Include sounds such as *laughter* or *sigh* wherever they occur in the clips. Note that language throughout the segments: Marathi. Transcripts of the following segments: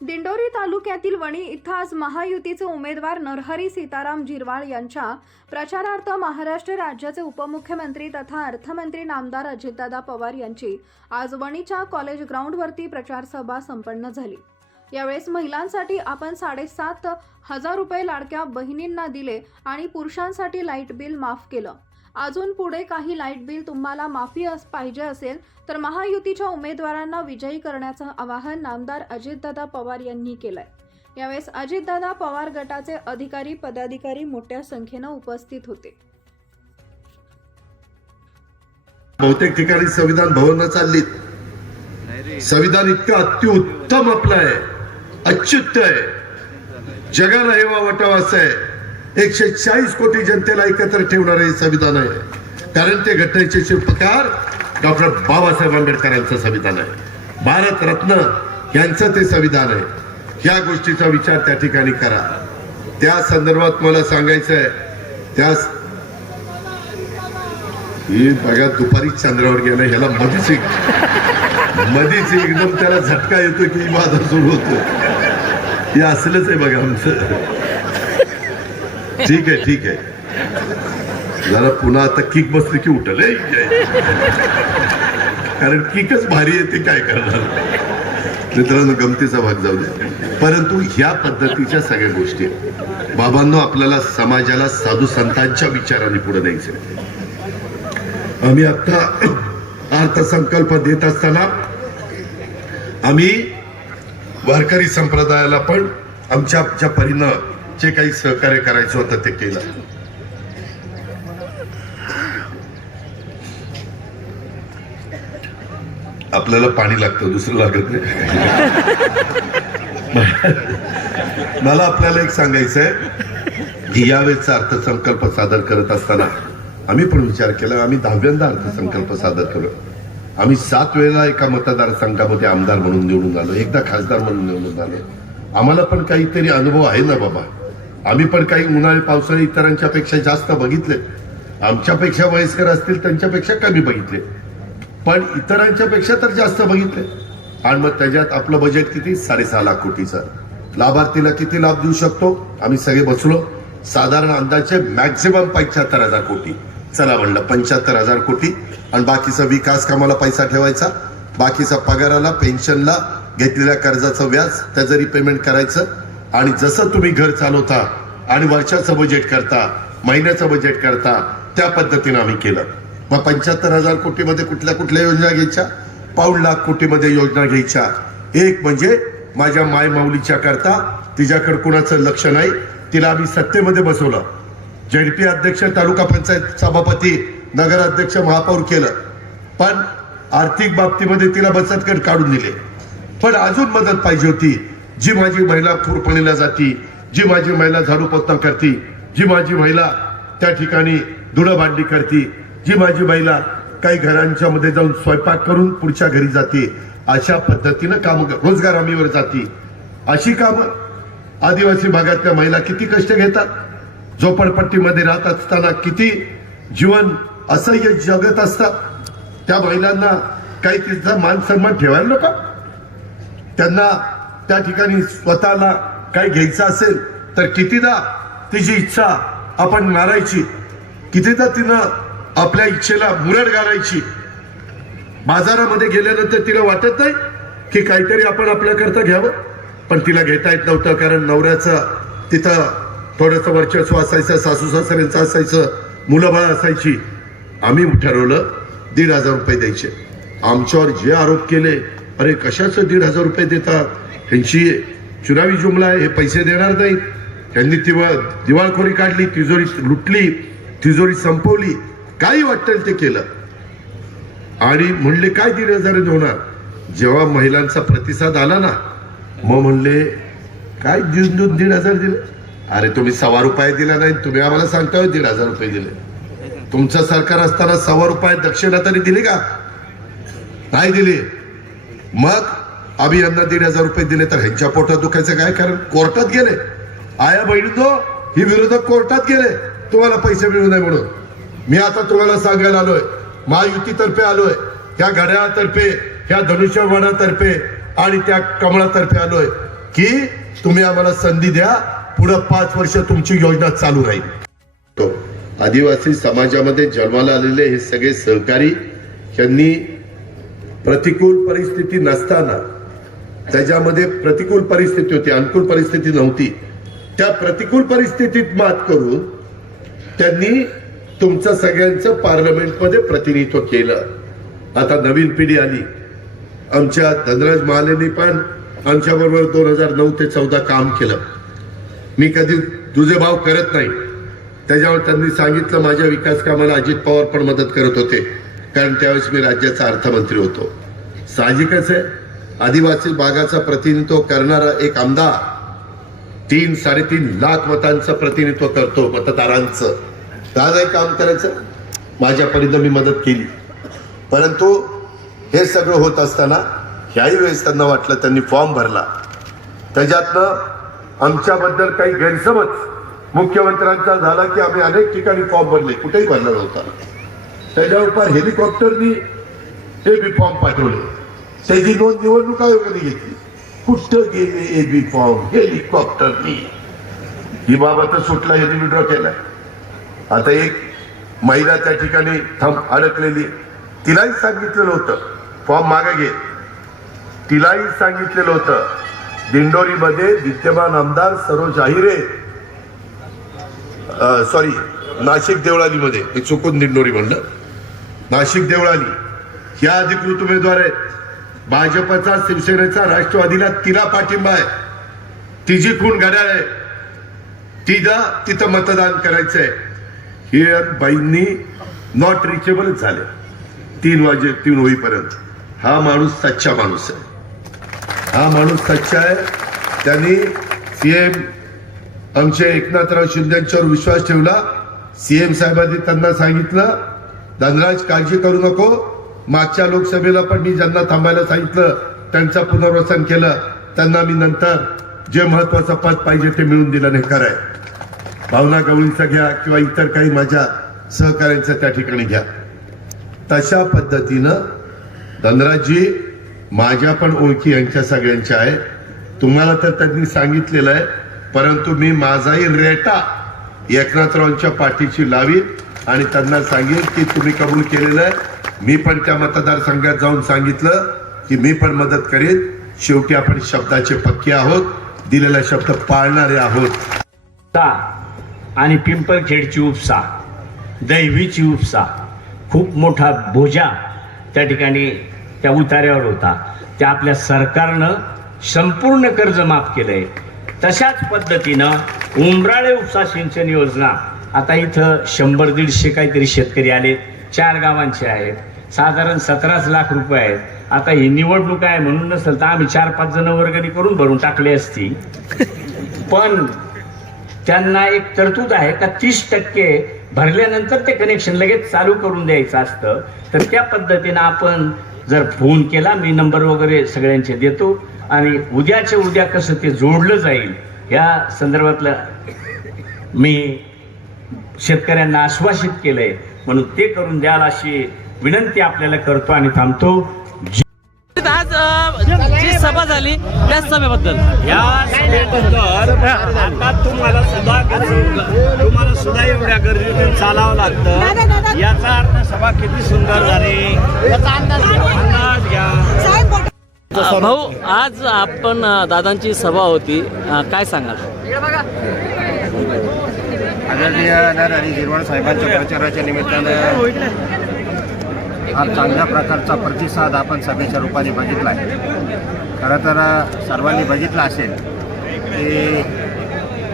दिंडोरी तालुक्यातील वणी इथं आज महायुतीचे उमेदवार नरहरी सीताराम जिरवाळ यांच्या प्रचारार्थ महाराष्ट्र राज्याचे उपमुख्यमंत्री तथा अर्थमंत्री नामदार अजितदादा पवार यांची आज वणीच्या कॉलेज ग्राउंडवरती प्रचारसभा संपन्न झाली. यावेळेस महिलांसाठी आपण साडेसात हजार रुपये लाडक्या बहिणींना दिले आणि पुरुषांसाठी लाइट बिल माफ केलं. अजून पुढे काही लाइट बिल तुम्हाला माफी अस पाहिजे असेल तर महायुतीच्या उमेदवारांना विजयी करण्याचं आवाहन नामदार अजितदादा पवार यांनी केलंय. यावेळेस अजितदादा पवार गटाचे अधिकारी पदाधिकारी मोठ्या संख्येनं उपस्थित होते. बहुतेक ठिकाणी संविधान भवन चाललीत. संविधान इतकं अत्युत्तम आपलं आहे. अच्युत आहे. जगाला हेवा वाटावा असं आहे. एकशे चाळीस कोटी जनतेला एकत्र ठेवणारं हे संविधान आहे. कारण ते घटनेचे शिल्पकार डॉक्टर बाबासाहेब आंबेडकरांचं संविधान आहे. भारतरत्न यांचं ते संविधान आहे. या गोष्टीचा विचार त्या ठिकाणी करा. त्या संदर्भात मला सांगायचं आहे त्या ही बघा दुपारी चंद्रावर गेलं ह्याला मधीच एक मधीच एकदम त्याला झटका येतो की वादळ सुरू होतो हे असलंच आहे बघा आमचं. ठीक आहे ठीक आहे. जरा पुन्हा आता किक बसली की उठल कारण किकच भारी आहे ते काय करणार? मित्रांनो गमतीचा भाग जाऊ दे परंतु ह्या पद्धतीच्या सगळ्या गोष्टी आहेत. बाबांनो आपल्याला समाजाला साधू संतांच्या विचाराने पुढे द्यायचं आम्ही आता अर्थसंकल्प देत असताना आम्ही वारकरी संप्रदायाला पण आमच्या आमच्या परीनं जे काही सहकार्य करायचं होतं ते केलं. आपल्याला पाणी लागतं दुसरं लागत नाही. मला आपल्याला एक सांगायचं आहे की यावेळेचा अर्थसंकल्प सादर करत असताना आम्ही पण विचार केला आम्ही दहाव्यांदा अर्थसंकल्प सादर करू. आम्ही सात वेळेला एका मतदारसंघामध्ये आमदार म्हणून निवडून आलो एकदा खासदार म्हणून निवडून आलो. आम्हाला पण काहीतरी अनुभव आहे ना बाबा? आम्ही पण काही उन्हाळे पावसाळे इतरांच्या पेक्षा जास्त बघितले. आमच्यापेक्षा वयस्कर असतील त्यांच्यापेक्षा कमी बघितले. पण इतरांच्या पेक्षा तर जास्त बघितले. आणि मग त्याच्यात आपलं बजेट किती? साडेसहा लाख कोटीचं. लाभार्थीला किती लाभ देऊ शकतो? आम्ही सगळे बसलो. साधारण अंदाजे मॅक्झिमम पंच्याहत्तर हजार कोटी. चला म्हणलं पंच्याहत्तर हजार कोटी. आणि बाकीचा विकास कामाला पैसा ठेवायचा. बाकीचा पगाराला पेन्शनला घेतलेल्या कर्जाचं व्याज त्याचं रिपेमेंट करायचं. आणि जसं तुम्ही घर चालवता आणि वर्षाचं बजेट करता महिन्याचं बजेट करता त्या पद्धतीनं आम्ही केलं. मग पंच्याहत्तर हजार कोटीमध्ये कुठल्या कुठल्या योजना घ्यायच्या? पाऊण लाख कोटीमध्ये योजना घ्यायच्या. एक म्हणजे माझ्या माय माऊलीच्या करता तिच्याकडे कुणाचं लक्ष नाही तिला आम्ही सत्तेमध्ये बसवलं. जेडपी अध्यक्ष तालुका पंचायत सभापती नगराध्यक्ष महापौर केलं. पण आर्थिक बाबतीमध्ये तिला बचत गट काढून दिले. पण अजून मदत पाहिजे होती. जी माझी महिला खुरपणीला जाती जी माझी महिला झाडू पत्ता करते जी माझी महिला त्या ठिकाणी धुडं भांडी जी माझी महिला काही घरांच्या मध्ये जाऊन स्वयंपाक करून पुढच्या घरी जाते अशा पद्धतीनं काम रोजगार हमीवर जाते. अशी कामं आदिवासी भागातल्या महिला किती कष्ट घेतात? झोपडपट्टीमध्ये राहत असताना किती जीवन असह्य जगत असतात? त्या महिलांना काही तिचा मान सन्मान ठेवायला नका. त्यांना त्या ठिकाणी स्वतःला काही घ्यायचं असेल तर कितीदा तिची इच्छा आपण मारायची कितीदा तिनं आपल्या इच्छेला मुरड घालायची. बाजारामध्ये गेल्यानंतर तिला वाटत नाही की काहीतरी आपण आपल्याकरता घ्यावं पण तिला घेता येत नव्हतं कारण नवऱ्याचं तिथं थोडंसं वर्चस्व असायचं सासू सासऱ्यांचं असायचं मुलं बाळ असायची. आम्ही ठरवलं दीड हजार रुपये द्यायचे. आमच्यावर जे आरोप केले अरे कशाचं दीड हजार रुपये देतात? ह्यांची चुनावी जुमला आहे हे पैसे देणार नाहीत. त्यांनी तिवा दिवाळखोरी काढली तिजोरी लुटली तिजोरी संपवली. काही वाटेल ते केलं. आणि म्हणले काय दीड हजार होणार? जेव्हा महिलांचा प्रतिसाद आला ना मग म्हणले काय देऊन देऊन दीड हजार दिले? अरे तुम्ही सव्वा रुपये दिला नाही तुम्ही आम्हाला सांगता दीड हजार रुपये दिले. तुमचं सरकार असताना सव्वा रुपये दक्षिणा तरी दिली का? नाही दिली. मग आम्ही यांना दीड हजार रुपये दिले तर ह्यांच्या पोटात दुखायचं काय? कारण कोर्टात गेले. आया बहिणी तो ही विरोधक कोर्टात गेले. तुम्हाला पैसे मिळू नये म्हणून. मी आता तुम्हाला सांगायला आलोय. महायुतीतर्फे आलोय. ह्या घड्याळातर्फे ह्या धनुष्यबाणातर्फे आणि त्या कमळातर्फे आलोय की तुम्ही आम्हाला संधी द्या. पुढं पाच वर्ष तुमची योजना चालू राहील. तो आदिवासी समाजामध्ये जन्माला आलेले हे सगळे सहकारी यांनी प्रतिकूल परिस्थिती नसताना त्याच्यामध्ये प्रतिकूल परिस्थिती होती अनुकूल परिस्थिती नव्हती. त्या प्रतिकूल परिस्थितीत मात करून त्यांनी तुमचं सगळ्यांचं पार्लमेंटमध्ये प्रतिनिधित्व केलं. आता नवीन पिढी आली. आमच्या धनराज महालेनी पण आमच्या बरोबर दोन हजार नऊ ते चौदा काम केलं. मी कधी तुझे भाव करत नाही. त्याच्यावर त्यांनी सांगितलं माझ्या विकास कामाला अजित पवार पण मदत करत होते. कारण त्यावेळेस मी राज्याचा अर्थमंत्री होतो. साहजिकच आहे. आदिवासी भागाचं प्रतिनिधित्व करणारा एक आमदार तीन साडेतीन लाख मतांचं प्रतिनिधित्व करतो मतदारांचं. काय काम करायचं. माझ्या परीनं मी मदत केली. परंतु हे सगळं होत असताना ह्याही वेळेस त्यांना वाटलं त्यांनी फॉर्म भरला. त्याच्यातनं आमच्याबद्दल काही गैरसमज मुख्यमंत्र्यांचा झाला की आम्ही अनेक ठिकाणी फॉर्म भरले. कुठेही भरला नव्हता. त्याच्यावर हेलिकॉप्टरनी ए बी फॉर्म पाठवले. त्याची नोंद निवडणूक आयोगाने घेतली. कुठं गेले ए बी फॉर्म? हेलिकॉप्टरनी. ही बाबा तर सुटला हे विड्रॉ केलाय. आता एक महिला त्या ठिकाणी थांब अडकलेली. तिलाही सांगितलेलं होतं. फॉर्म मागे घे. तिलाही सांगितलेलं होतं. दिंडोरीमध्ये विद्यमान आमदार सरोज आहिरे सॉरी नाशिक देवळालीमध्ये. मी चुकून दिंडोरी म्हणलं. नाशिक देवळाली. ह्या अधिकृत उमेदवार आहेत भाजपचा शिवसेनेचा राष्ट्रवादीला तिला पाठिंबा आहे. तिची खून घड्याळ आहे. तिला तिथं मतदान करायचंय. हे बाईंनी नॉट रिचेबल झाले. तीन वाजे तीन होईपर्यंत. हा माणूस सच्चा माणूस आहे. हा माणूस सच्चा आहे. त्यांनी सीएम आमचे एकनाथराव शिंदेच्यावर विश्वास ठेवला. सीएम साहेबांनी त्यांना सांगितलं धनराज काळजी करू नको. मागच्या लोकसभेला पण मी ज्यांना थांबायला सांगितलं त्यांचं पुनर्वसन केलं. त्यांना मी नंतर जे महत्वाचं पद पाहिजे ते मिळून दिलं नाही खरंय भावना गवळीचं घ्या किंवा इतर काही माझ्या सहकाऱ्यांचं त्या ठिकाणी घ्या. तशा पद्धतीनं धनराजजी माझ्या पण ओळखी यांच्या सगळ्यांच्या आहे. तुम्हाला तर त्यांनी सांगितलेलं आहे परंतु मी माझाही रेटा एकनाथरावांच्या पाठीची लावी आणि त्यांना सांगेन की तुम्ही कबूल केलेलं आहे. मी पण त्या मतदारसंघात जाऊन सांगितलं की मी पण मदत करेन. शेवटी आपण शब्दाचे पक्के आहोत. दिलेला शब्द पाळणारे आहोत. आणि पिंपळखेडची उपसा दैवीची उपसा खूप मोठा बोजा त्या ठिकाणी त्या उतार्यावर होता. त्या आपल्या सरकारनं संपूर्ण कर्ज माफ केलंय. तशाच पद्धतीनं उमराळे उपसा सिंचन योजना आता इथं शंभर दीडशे काहीतरी शेतकरी आलेत चार गावांचे आहेत साधारण सतराच लाख रुपये आहेत. आता ही निवडणूक आहे म्हणून नसेल तर आम्ही चार पाच जण वर्गणी करून भरून टाकली असती. *laughs* पण त्यांना एक तरतूद आहे का तीस टक्के भरल्यानंतर ते कनेक्शन लगेच चालू करून द्यायचं असतं. तर त्या पद्धतीनं आपण जर फोन केला मी नंबर वगैरे सगळ्यांचे देतो आणि उद्याच्या उद्या कसं ते जोडलं जाईल या संदर्भातलं मी शेतकऱ्यांना आश्वासित केलंय. म्हणून ते करून द्याल अशी विनंती आपल्याला करतो आणि थांबतो. आज जी सभा झाली त्या सभेबद्दल. या सभेबद्दल आता तुम्हाला सुद्धा तुम्हाला सुद्धा एवढ्या गर्दीतून चालावं लागतं. याचा अर्थ सभा किती सुंदर झाली. अंदाज घ्या. भाऊ आज आपण दादांची सभा होती. काय सांगाल? आदरणीय नरहरी गिरवण साहेबांच्या प्रचाराच्या निमित्तानं हा चांगल्या प्रकारचा प्रतिसाद आपण सभेच्या रूपाने बघितला आहे. खरं तर सर्वांनी बघितला असेल की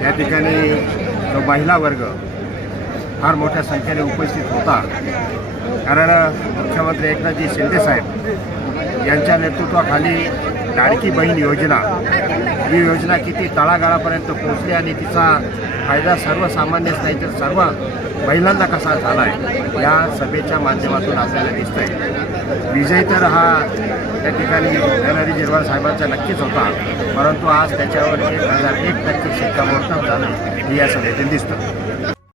या ठिकाणी जो महिला वर्ग फार मोठ्या संख्येने उपस्थित होता. कारण मुख्यमंत्री एकनाथजी शिंदेसाहेब यांच्या नेतृत्वाखाली लाडकी बहीण योजना ही योजना किती तळागाळापर्यंत पोहोचली आणि तिचा फायदा सर्वसामान्यच नाही तर सर्व महिलांना कसा झाला आहे या सभेच्या माध्यमातून आपल्याला दिसत आहे विजय तर हा त्या ठिकाणी नरहरी जिरवाळ साहेबांचा नक्कीच होता परंतु आज त्याच्यावर एक हजार एक टक्के शिक्कामोर्तब झालं हे या सभेतून दिसतं.